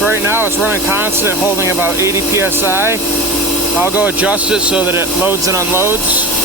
So right now it's running constant, holding about 80 psi. I'll go adjust it so that it loads and unloads.